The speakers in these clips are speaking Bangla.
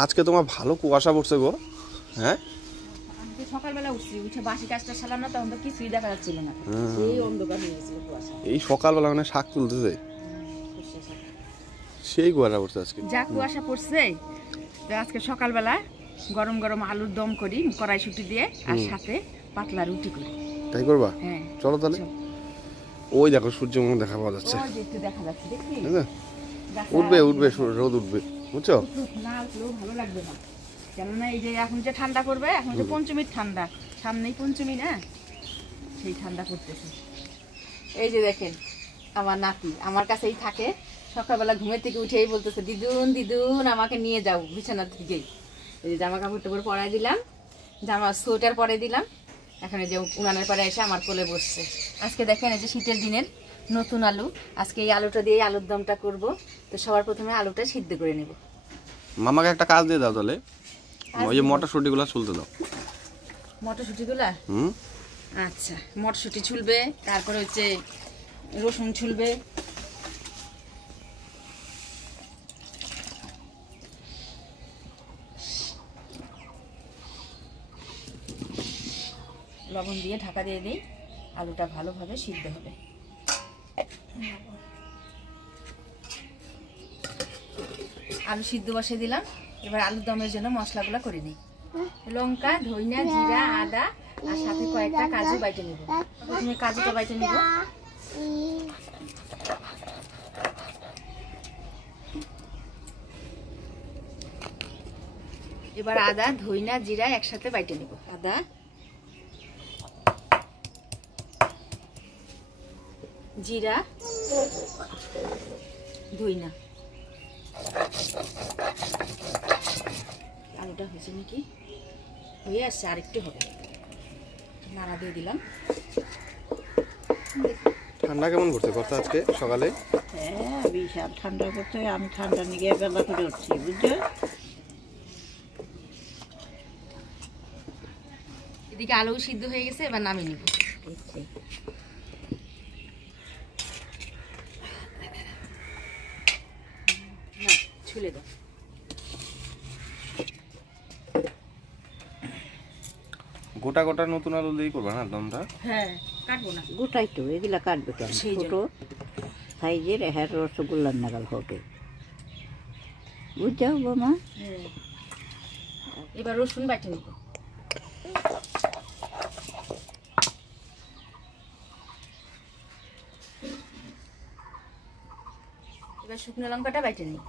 আজকে তোমার ভালো কুয়াশা পড়ছে গো। হ্যাঁ, আমি তো সকালবেলা উঠছি, উঠে বাসি কাজটা সারলাম না, তখন তো কিছুই দেখা যাচ্ছিল না, এই অন্ধকার হয়ে গেছিল কুয়াশা। এই সকালবেলা মানে শাক তুলতেছে, সেই কুয়াশা পড়ছে আজকে। যা কুয়াশা পড়ছে, তো আজকে সকালবেলা গরম গরম আলুর দম করি কড়াইশুঁটি দিয়ে, আর সাথে পাতলা রুটি করি। তাই করবা? হ্যাঁ চলো তাহলে। ওই দেখো সূর্যমুখ দেখা পাওয়া যাচ্ছে, ওই যে একটু দেখা যাচ্ছে, দেখছি উঠবে উঠবে, রোদ উঠবে, বুঝছো? না উঠলেও ভালো লাগবে না, কেননা এই যে এখন যে ঠান্ডা করবে, এখন যে পঞ্চমীর ঠান্ডা, সামনেই পঞ্চমী না, সেই ঠান্ডা করতেছে। এই যে দেখেন আমার নাতি আমার কাছেই থাকে, সকালবেলা ঘুমের থেকে উঠেই বলতেছে দিদুন দিদুন আমাকে নিয়ে যাও বিছানার দিকেই। এই যে জামা কাপড় টাপড় পরাই দিলাম, জামা সোয়েটার পরে দিলাম, এখন এই যে উনানের পরে এসে আমার কোলে বসছে। আজকে দেখেন এই যে শীতের দিনের নতুন আলু, আজকে এই আলুটা দিয়ে আলুর দমটা করব। তো সবার প্রথমে আলুটা সিদ্ধ করে নেব। মামাকে একটা কাজ দিয়ে দাও তাহলে, ওই যে মটরশুঁটিগুলো ছুলতে দাও। মটরশুঁটিগুলা? আচ্ছা, মটরশুঁটি ছুলবে, তারপরে হচ্ছে রসুন ছুলবে, লবণ দিয়ে ঢাকা দিয়ে দিই, আলুটা ভালোভাবে সিদ্ধ হবে। আলু সিদ্ধ বসে দিলাম, এবার আলুর দমের জন্য মশলাগুলো করে নিই। লঙ্কা, ধইনা, জিরা, আদা, আর সাথে কয়েকটা কাজু বাইটে নেব। প্রথমে কাজুটা বাইটে নেব। এবার আদা, ধইনা, জিরা একসাথে বাইটে নেব। আদা, জিরা, ধইনা। আলুটা হয়েছে নাকি? হয়ে আসছে, আরেকটু হবে। নাড়া দিয়ে দিলাম। ঠান্ডা কেমন করছে কথা আজকে সকালে? হ্যাঁ বিশাল ঠান্ডা করছে, আমি ঠান্ডা নিয়ে বেলা করে উঠছি, বুঝছো? এদিকে আলু সিদ্ধ হয়ে গেছে, এবার নামিয়ে নিব। ছুলে দাও। গোটা গোটা নতুন আলু দিয়ে করবা না দমটা? হ্যাঁ, কাটবো না, গোটাই তো, এগুলা কাটবে কেন? ছোট সাইজের হ্যাঁ রসগোল্লার নাগাল হবে, বুঝছো বোমা? এবার রসুন বাটি নিব। এবার শুকনো লঙ্কাটা বাইটে নিই।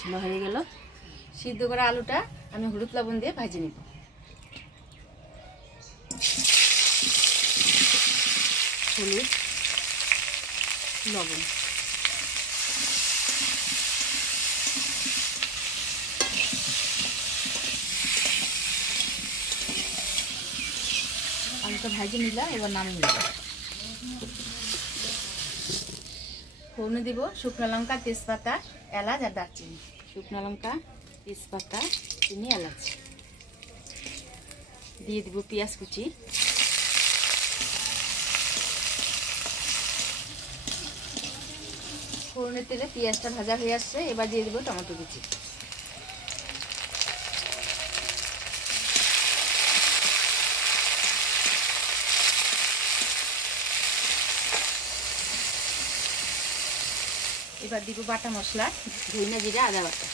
ছিল হয়ে গেল। সিদ্ধ করা আলুটা আমি হলুদ লবণ দিয়ে ভাজি নিব। হলুদ, লবণ, আলুটা ভাজি নিলাম, এবার নামিয়ে নিলাম। ফোড়নে দিব শুকনো লঙ্কা, তেজপাতা, এলাচ আর দারচিনি। শুকনো লঙ্কা, তেজপাতা, চিনি, এলাচ দিয়ে দিব। পেঁয়াজ কুচি, ফোড়নের তেলে পেঁয়াজটা ভাজা হয়ে আসছে, এবার দিয়ে দিব টমেটো কুচি। এবার দিব বাটা মশলা, ধইনা, জিরা, আদা বাটা।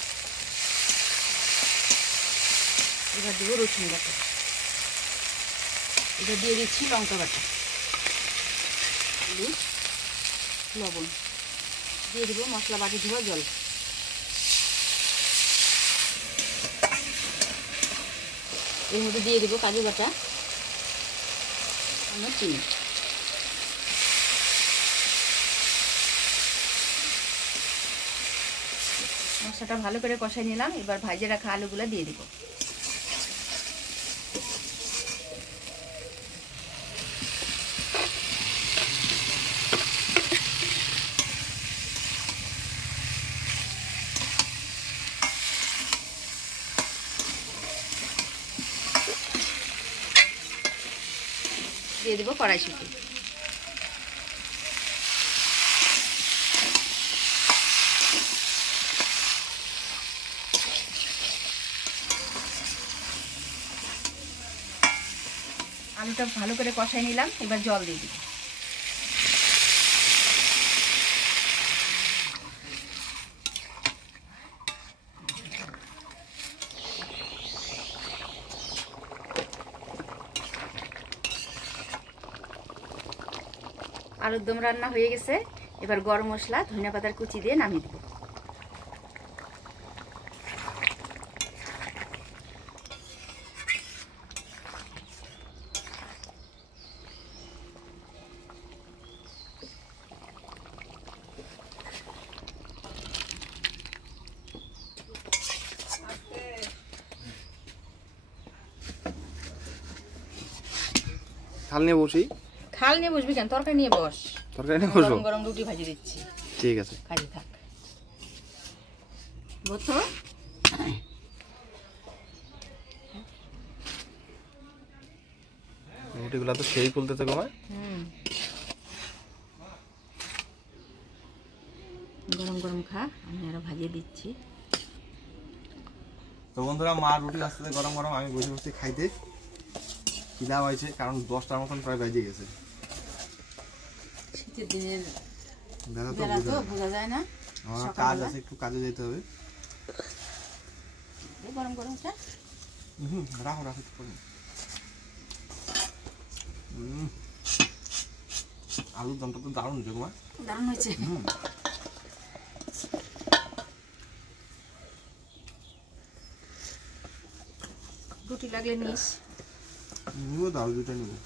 এবার দিব রসুন বাটা। এবার দিয়ে দিচ্ছি লঙ্কা বাটা, হলুদ, লবণ, দিয়ে দিব মশলা বাটি ধোয়া জল। এর মধ্যে দিয়ে দিব কাজু বাটা, চিনি। মশলাটা ভালো করে কষাই নিলাম, এবার ভাজে রাখা আলুগুলো দিয়ে দিব। দিয়ে দেবো কড়াইশুঁটি। আলুটা ভালো করে কষাই নিলাম, এবার জল দিয়ে দিই। আলুর দম রান্না হয়ে গেছে, এবার গরম মশলা ধনিয়া পাতার কুচি দিয়ে নামিয়ে দেবো। থাল নিয়ে বসি। থাল নিয়ে বসবি কেন, তরকারি নিয়ে বস। তরকারি নিয়ে বসবো? গরম গরম রুটি ভাজি দিচ্ছি। ঠিক আছে, খালি থাক। বসো। রুটিগুলো তো সেই ফুলতেছে গো মা। গরম গরম খা, আমি আরো ভাজিয়ে দিচ্ছি। তো বন্ধুরা, মা রুটি আসতে গরম গরম, আমি বসে বসে খাইতে খিদা হয়েছে, কারণ 10টার মতন প্রায় বেজে গেছে। শীতের দিনের বেলা বেলা তো বোঝা যায় না। আমার কাজ আছে, একটু কাজে যেতে হবে। গরম গরমটা রাখো রাখো একটু পরে। আলুর দমটা তো দারুণ হয়েছে গো মা। দারুণ হয়েছে। রুটি লাগলে নিস। নিবো, দাও দুটো নিবো।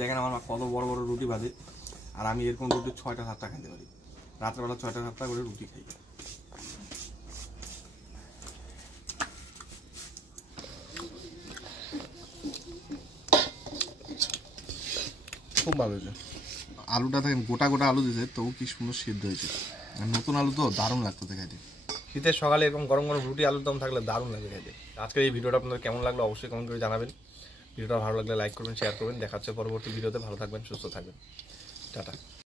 দেখেন আমার মা কত বড় বড় রুটি ভাজে, আর আমি এরকম রুটি 6টা 7টা খেতে পারি। রাত্রেবেলা 6টা 7টা করে রুটি খাই। খুব ভালো হয়েছে। আলুটা দেখেন গোটা গোটা আলু দিয়েছে, তবু কি সুন্দর সিদ্ধ হয়েছে। আর নতুন আলু তো দারুণ লাগতেছে খাইতে। শীতের সকালে এরকম গরম গরম রুটি আলুর দম থাকলে দারুণ লাগে খাইতে। আজকের এই ভিডিওটা আপনাদের কেমন লাগলো অবশ্যই কমেন্ট করে জানাবেন। ভিডিওটা ভালো লাগলে লাইক করবেন, শেয়ার করবেন। দেখা হচ্ছে পরবর্তী ভিডিওতে। ভালো থাকবেন, সুস্থ থাকবেন। টাটা।